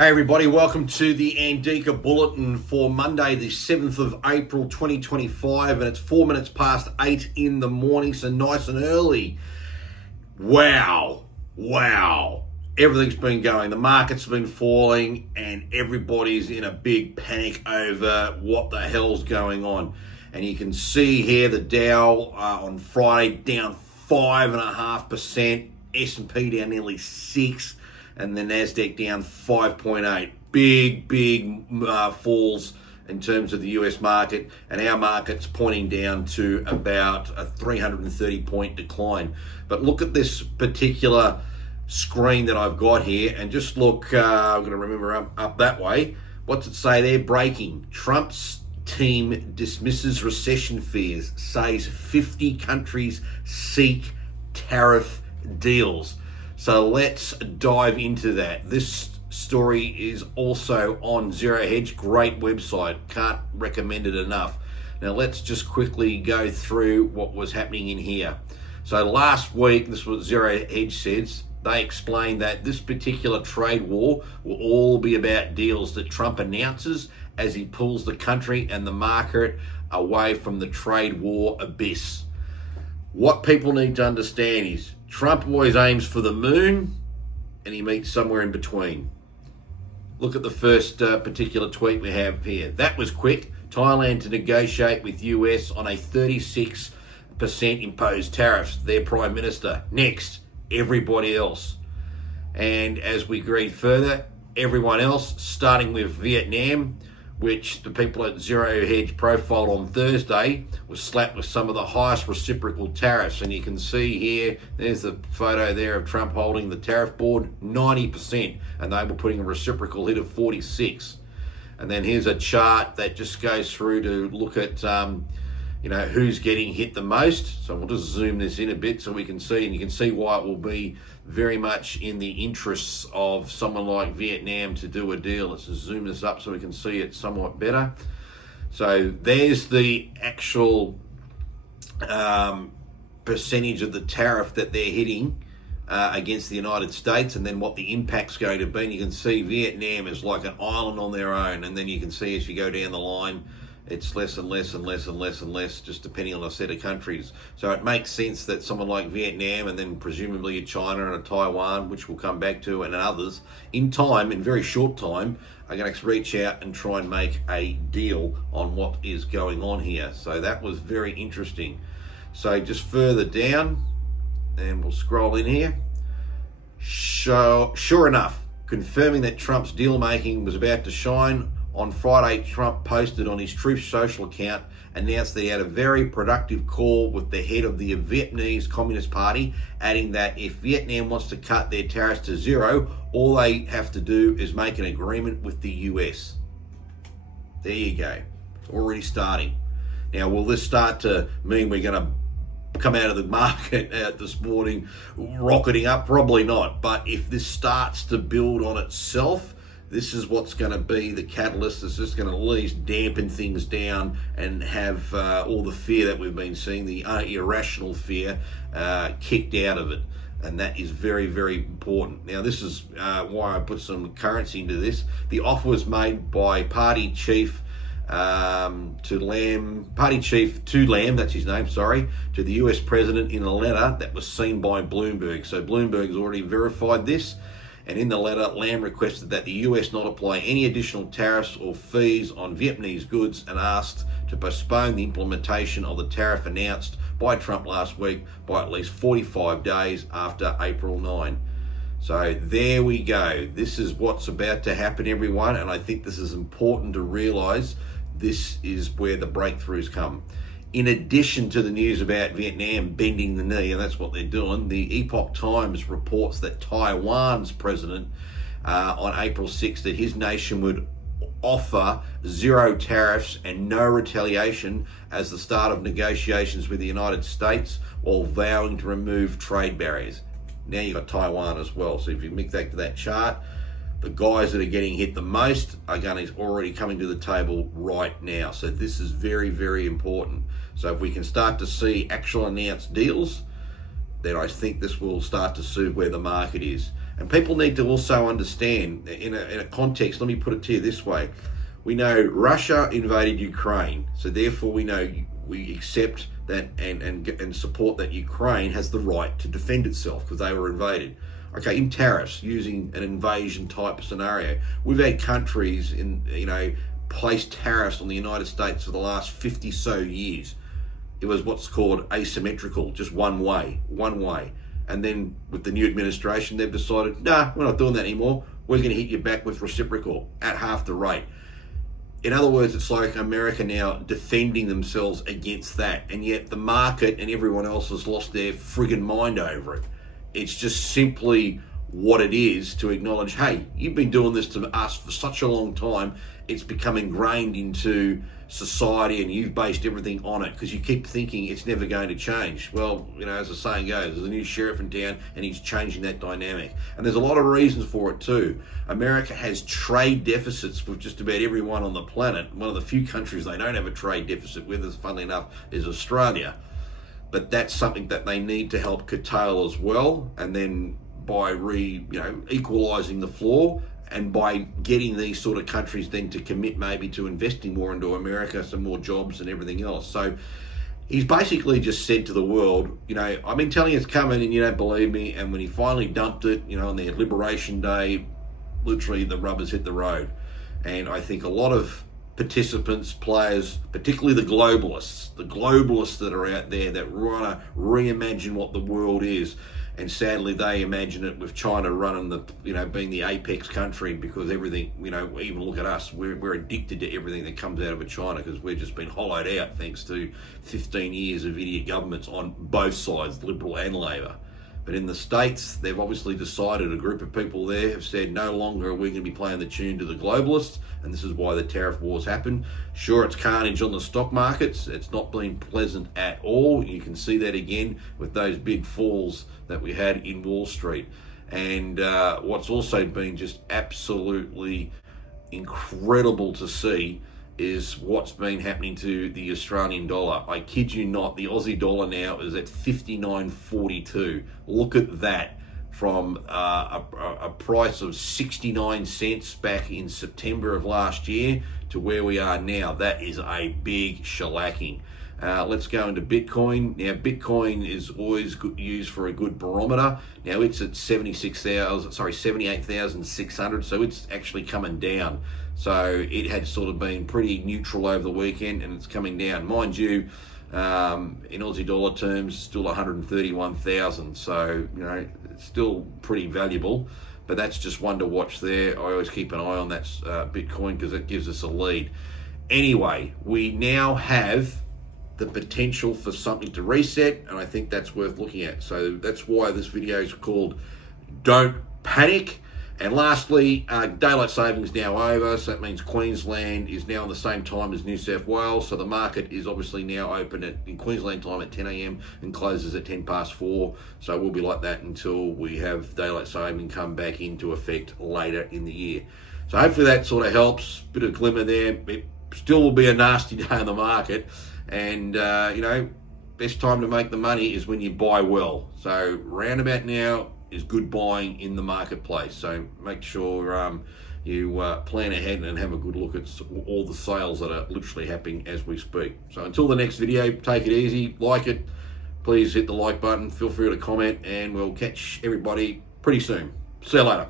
Hey everybody, welcome to the ANDIKA Bulletin for Monday the 7th of April 2025, and it's 4 minutes past 8 in the morning, so nice and early. Wow. Everything's been going, the market's been falling and everybody's in a big panic over what the hell's going on. And you can see here the Dow on Friday down 5.5%, S&P down nearly 6%, and the Nasdaq down 5.8. Big falls in terms of the US market, and our market's pointing down to about a 330 point decline. But look at this particular screen that I've got here, and just look, I'm going to remember up that way. What's it say there? Breaking. Trump's team dismisses recession fears, says 50 countries seek tariff deals. So let's dive into that. This story is also on Zero Hedge, great website, can't recommend it enough. Now let's just quickly go through what was happening in here. So last week, this is what Zero Hedge says, they explained that this particular trade war will all be about deals that Trump announces as he pulls the country and the market away from the trade war abyss. What people need to understand is Trump always aims for the moon and he meets somewhere in between. Look at the first particular tweet we have here. That was quick. Thailand to negotiate with US on a 36% imposed tariffs. Their prime minister. Next, everybody else. And as we read further, everyone else, starting with Vietnam, which the people at Zero Hedge profiled on Thursday, was slapped with some of the highest reciprocal tariffs. And you can see here, there's the photo there of Trump holding the tariff board, 90%, and they were putting a reciprocal hit of 46. And then here's a chart that just goes through to look at who's getting hit the most. So we'll just zoom this in a bit so we can see, and you can see why it will be very much in the interests of someone like Vietnam to do a deal. Let's just zoom this up so we can see it somewhat better. So there's the actual percentage of the tariff that they're hitting against the United States, and then what the impact's going to be. And you can see Vietnam is like an island on their own, and then you can see as you go down the line, it's less and less, just depending on a set of countries. So it makes sense that someone like Vietnam, and then presumably a China and a Taiwan, which we'll come back to, and others, in very short time, are going to reach out and try and make a deal on what is going on here. So that was very interesting. So just further down, and we'll scroll in here. Sure enough, confirming that Trump's deal making was about to shine, on Friday, Trump posted on his Truth social account, announced that he had a very productive call with the head of the Vietnamese Communist Party, adding that if Vietnam wants to cut their tariffs to zero, all they have to do is make an agreement with the US. There you go. Already starting. Now, will this start to mean we're going to come out of the market this morning rocketing up? Probably not. But if this starts to build on itself, this is what's going to be the catalyst. It's just going to at least dampen things down and have all the fear that we've been seeing, the irrational fear, kicked out of it. And that is very important. Now, this is why I put some currency into this. The offer was made by Party Chief to Lam, that's his name, to the US President in a letter that was seen by Bloomberg. So Bloomberg's already verified this. And in the letter, Lam requested that the US not apply any additional tariffs or fees on Vietnamese goods and asked to postpone the implementation of the tariff announced by Trump last week by at least 45 days after April 9. So there we go. This is what's about to happen, everyone. And I think this is important to realize. This is where the breakthroughs come. In addition to the news about Vietnam bending the knee, and that's what they're doing, the Epoch Times reports that Taiwan's president on April 6th that his nation would offer zero tariffs and no retaliation as the start of negotiations with the United States, while vowing to remove trade barriers. Now you've got Taiwan as well. So if you mix that to that chart, the guys that are getting hit the most are already coming to the table right now. So this is very important. So if we can start to see actual announced deals, then I think this will start to suit where the market is. And people need to also understand, in a context, let me put it to you this way. We know Russia invaded Ukraine, so therefore we accept that and support that Ukraine has the right to defend itself because they were invaded. Okay, in tariffs, using an invasion type scenario, we've had countries place tariffs on the United States for the last 50 so years. It was what's called asymmetrical, just one way. And then with the new administration, they've decided, nah, we're not doing that anymore. We're going to hit you back with reciprocal at half the rate. In other words, it's like America now defending themselves against that, and yet the market and everyone else has lost their friggin' mind over it. It's just simply what it is to acknowledge, hey, you've been doing this to us for such a long time, it's become ingrained into society and you've based everything on it because you keep thinking it's never going to change. Well, as the saying goes, there's a new sheriff in town and he's changing that dynamic. And there's a lot of reasons for it too. America has trade deficits with just about everyone on the planet. One of the few countries they don't have a trade deficit with, funnily enough, is Australia. But that's something that they need to help curtail as well. And then by equalising the floor, and by getting these sort of countries then to commit maybe to investing more into America, some more jobs and everything else. So he's basically just said to the world, I've been telling you it's coming and you don't believe me. And when he finally dumped it, on their Liberation Day, literally the rubbers hit the road. And I think a lot of participants, players, particularly the globalists that are out there that want to reimagine what the world is. And sadly, they imagine it with China running being the apex country because everything, even look at us, we're addicted to everything that comes out of China because we've just been hollowed out thanks to 15 years of idiot governments on both sides, Liberal and Labor. But in the States, they've obviously decided, a group of people there have said no longer are we going to be playing the tune to the globalists, and this is why the tariff wars happened. Sure, it's carnage on the stock markets. It's not been pleasant at all. You can see that again with those big falls that we had in Wall Street. And what's also been just absolutely incredible to see is what's been happening to the Australian dollar. I kid you not, the Aussie dollar now is at 59.42. Look at that, from a price of 69 cents back in September of last year to where we are now. That is a big shellacking. Let's go into Bitcoin. Now, Bitcoin is always used for a good barometer. Now, it's at 78,600, so it's actually coming down. So it had sort of been pretty neutral over the weekend, and it's coming down. Mind you, in Aussie dollar terms, still 131,000. So, it's still pretty valuable. But that's just one to watch there. I always keep an eye on that Bitcoin because it gives us a lead. Anyway, we now have the potential for something to reset, and I think that's worth looking at. So that's why this video is called Don't Panic. And lastly, daylight savings now over, so that means Queensland is now on the same time as New South Wales, so the market is obviously now open in Queensland time at 10 a.m. and closes at 4:10. So we'll be like that until we have daylight saving come back into effect later in the year. So hopefully that sort of helps, bit of glimmer there. It still will be a nasty day in the market, and best time to make the money is when you buy well. So roundabout now is good buying in the marketplace. So make sure you plan ahead and have a good look at all the sales that are literally happening as we speak. So until the next video, take it easy, like it, please hit the like button, feel free to comment, and we'll catch everybody pretty soon. See you later.